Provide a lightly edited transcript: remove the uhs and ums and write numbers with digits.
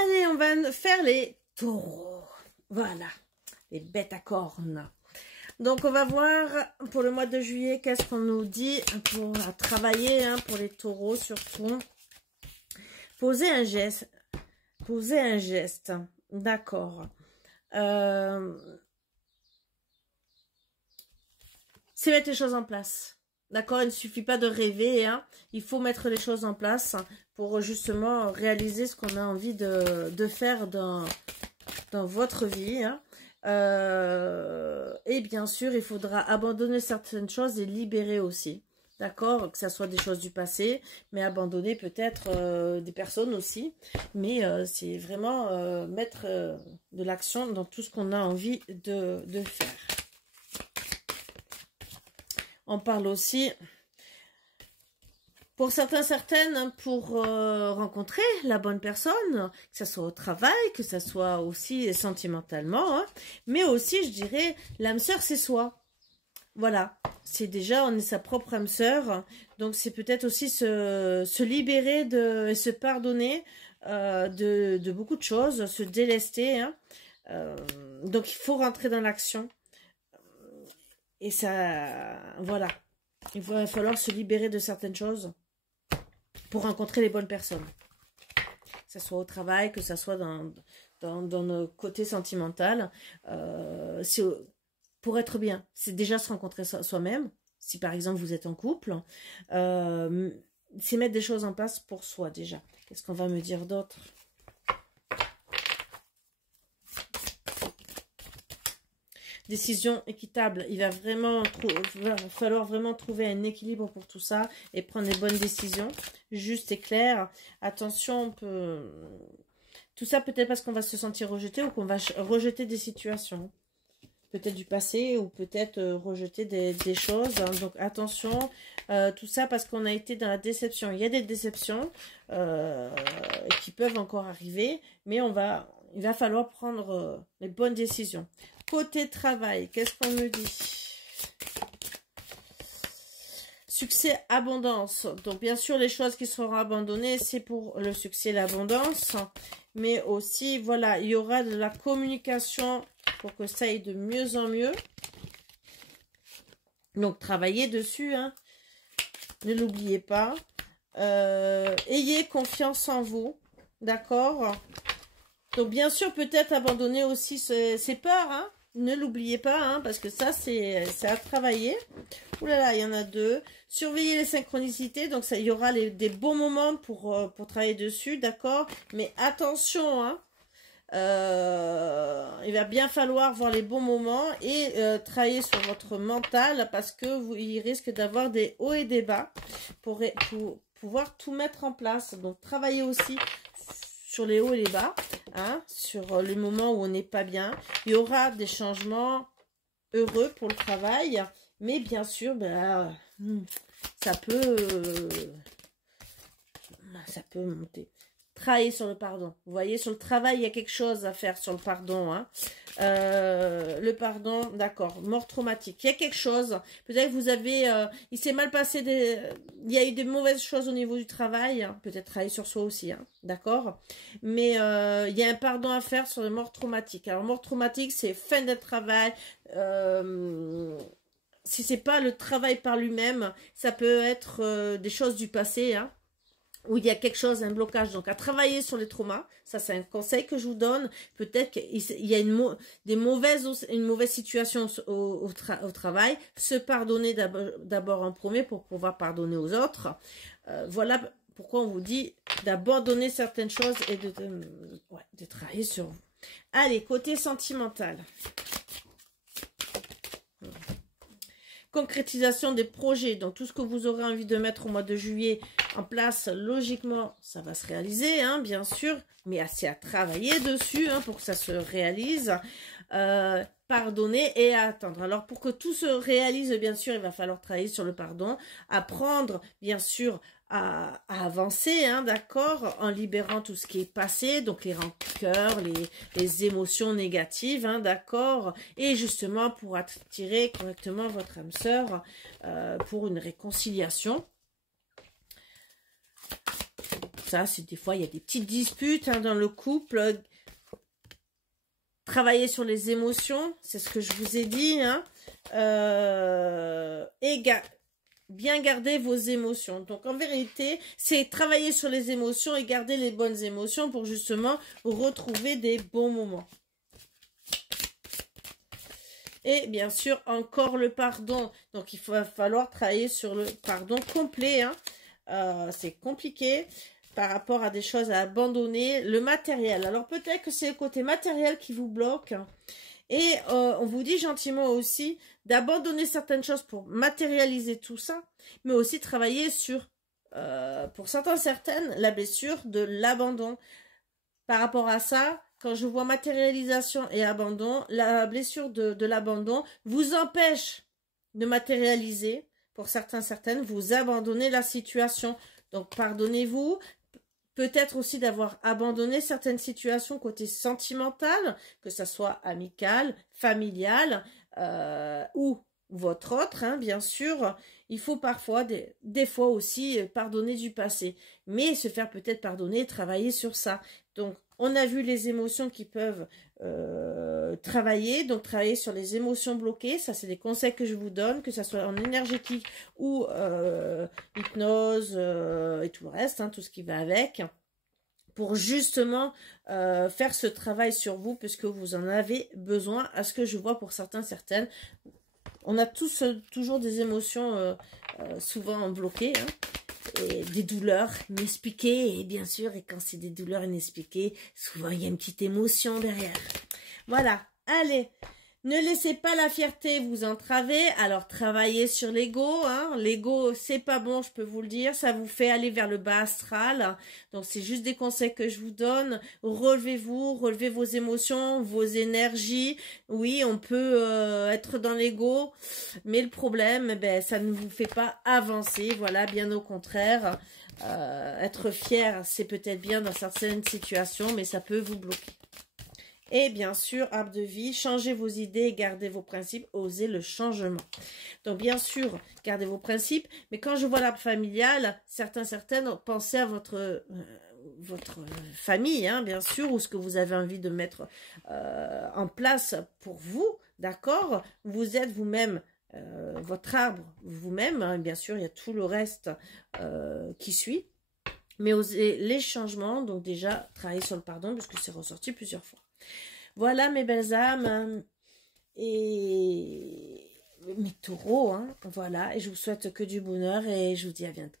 Allez, on va faire les taureaux. Voilà, les bêtes à cornes. Donc, on va voir pour le mois de juillet, qu'est-ce qu'on nous dit pour travailler, hein, pour les taureaux surtout. Poser un geste. Poser un geste. D'accord. C'est mettre les choses en place. D'accord, il ne suffit pas de rêver, hein. Il faut mettre les choses en place pour justement réaliser ce qu'on a envie de faire dans votre vie, hein. Et bien sûr, il faudra abandonner certaines choses et libérer aussi. D'accord, que ça soit des choses du passé, mais abandonner peut-être des personnes aussi. Mais c'est vraiment mettre de l'action dans tout ce qu'on a envie de faire. On parle aussi, pour certaines, pour rencontrer la bonne personne, que ce soit au travail, que ce soit aussi sentimentalement, hein, mais aussi, je dirais, l'âme sœur, c'est soi. Voilà, c'est déjà, on est sa propre âme sœur, donc c'est peut-être aussi se libérer et se pardonner de beaucoup de choses, se délester, hein. Donc il faut rentrer dans l'action. Et ça, voilà, il va falloir se libérer de certaines choses pour rencontrer les bonnes personnes. Que ce soit au travail, que ce soit dans nos côtés sentimental. Pour être bien, c'est déjà se rencontrer soi-même. Si par exemple vous êtes en couple, c'est mettre des choses en place pour soi déjà. Qu'est-ce qu'on va me dire d'autre ? Décision équitable, il va falloir vraiment trouver un équilibre pour tout ça et prendre les bonnes décisions, juste et claires. Attention, tout ça peut-être parce qu'on va se sentir rejeté ou qu'on va rejeter des situations, peut-être du passé ou peut-être rejeter des choses. Donc attention, tout ça parce qu'on a été dans la déception. Il y a des déceptions qui peuvent encore arriver, mais il va falloir prendre les bonnes décisions. Côté travail, qu'est-ce qu'on me dit? Succès, abondance. Donc, bien sûr, les choses qui seront abandonnées, c'est pour le succès, l'abondance. Mais aussi, voilà, il y aura de la communication pour que ça aille de mieux en mieux. Donc, travaillez dessus, hein. Ne l'oubliez pas. Ayez confiance en vous. D'accord? Donc, bien sûr, peut-être abandonner aussi ses peurs, hein. Ne l'oubliez pas, hein, parce que ça, c'est à travailler. Ouh là là, il y en a deux. Surveillez les synchronicités. Donc, il y aura des bons moments pour travailler dessus, d'accord? Mais attention, hein. Il va bien falloir voir les bons moments et travailler sur votre mental parce que il risque d'avoir des hauts et des bas pour pouvoir tout mettre en place. Donc, travaillez aussi sur les hauts et les bas, hein, sur les moments où on n'est pas bien. Il y aura des changements heureux pour le travail, mais bien sûr, ben, ça peut monter. Travailler sur le pardon. Vous voyez, sur le travail, il y a quelque chose à faire sur le pardon. Hein. Le pardon, d'accord. Mort traumatique. Il y a quelque chose. Peut-être que vous avez... il s'est mal passé il y a eu des mauvaises choses au niveau du travail. Hein. Peut-être travailler sur soi aussi. Hein. D'accord. Mais il y a un pardon à faire sur le mort traumatique. Alors, mort traumatique, c'est fin d'un travail. Si c'est pas le travail par lui-même, ça peut être des choses du passé, hein, où il y a quelque chose, un blocage. Donc, à travailler sur les traumas, ça c'est un conseil que je vous donne. Peut-être qu'il y a une mauvaise situation au travail. Se pardonner d'abord en premier pour pouvoir pardonner aux autres. Voilà pourquoi on vous dit d'abandonner certaines choses et de travailler sur vous. Allez, côté sentimental. Concrétisation des projets. Donc, tout ce que vous aurez envie de mettre au mois de juillet en place, logiquement, ça va se réaliser, hein, bien sûr. Mais c'est à travailler dessus hein, pour que ça se réalise. Pardonner et à attendre. Alors, pour que tout se réalise, bien sûr, il va falloir travailler sur le pardon. Apprendre, bien sûr, à avancer, hein, d'accord, en libérant tout ce qui est passé, donc les rancœurs, les émotions négatives, hein, d'accord, et justement pour attirer correctement votre âme sœur pour une réconciliation. ça, c'est des fois, il y a des petites disputes hein, dans le couple. Travailler sur les émotions, c'est ce que je vous ai dit. Hein. Et bien garder vos émotions. Donc, en vérité, c'est travailler sur les émotions et garder les bonnes émotions pour justement retrouver des bons moments. Et bien sûr, encore le pardon. Donc, il va falloir travailler sur le pardon complet. Hein. C'est compliqué par rapport à des choses à abandonner. Le matériel. Alors, peut-être que c'est le côté matériel qui vous bloque. Et on vous dit gentiment aussi d'abandonner certaines choses pour matérialiser tout ça. Mais aussi travailler sur, pour certaines, la blessure de l'abandon. Par rapport à ça, quand je vois matérialisation et abandon, la blessure de l'abandon vous empêche de matérialiser. Pour certaines, vous abandonnez la situation. Donc, pardonnez-vous. Peut-être aussi d'avoir abandonné certaines situations côté sentimental, que ça soit amical, familial ou votre autre, hein, bien sûr. Il faut parfois, des fois aussi, pardonner du passé. Mais se faire peut-être pardonner et travailler sur ça. Donc, on a vu les émotions qui peuvent travailler. Donc, travailler sur les émotions bloquées. Ça, c'est des conseils que je vous donne, que ça soit en énergétique ou hypnose et tout le reste, hein, tout ce qui va avec. Pour justement faire ce travail sur vous, puisque vous en avez besoin, à ce que je vois pour certaines. On a tous toujours des émotions souvent bloquées, hein, et des douleurs inexpliquées, et bien sûr, et quand c'est des douleurs inexpliquées, souvent il y a une petite émotion derrière. Voilà, allez, ne laissez pas la fierté vous entraver, alors travaillez sur l'ego, hein. L'ego c'est pas bon, je peux vous le dire, ça vous fait aller vers le bas astral, donc c'est juste des conseils que je vous donne. Relevez-vous, relevez vos émotions, vos énergies. Oui, on peut être dans l'ego, mais le problème, ça ne vous fait pas avancer, voilà, bien au contraire. Être fier, c'est peut-être bien dans certaines situations, mais ça peut vous bloquer. Et bien sûr, arbre de vie, changez vos idées, gardez vos principes, osez le changement. Donc bien sûr, gardez vos principes, mais quand je vois l'arbre familial, certaines, pensez à votre famille, hein, bien sûr, ou ce que vous avez envie de mettre en place pour vous, d'accord? Vous êtes vous-même votre arbre, vous-même, hein, bien sûr, il y a tout le reste qui suit. Mais osez les changements, donc déjà, travailler sur le pardon, puisque c'est ressorti plusieurs fois. Voilà mes belles âmes et mes taureaux, hein, voilà, et je vous souhaite que du bonheur et je vous dis à bientôt.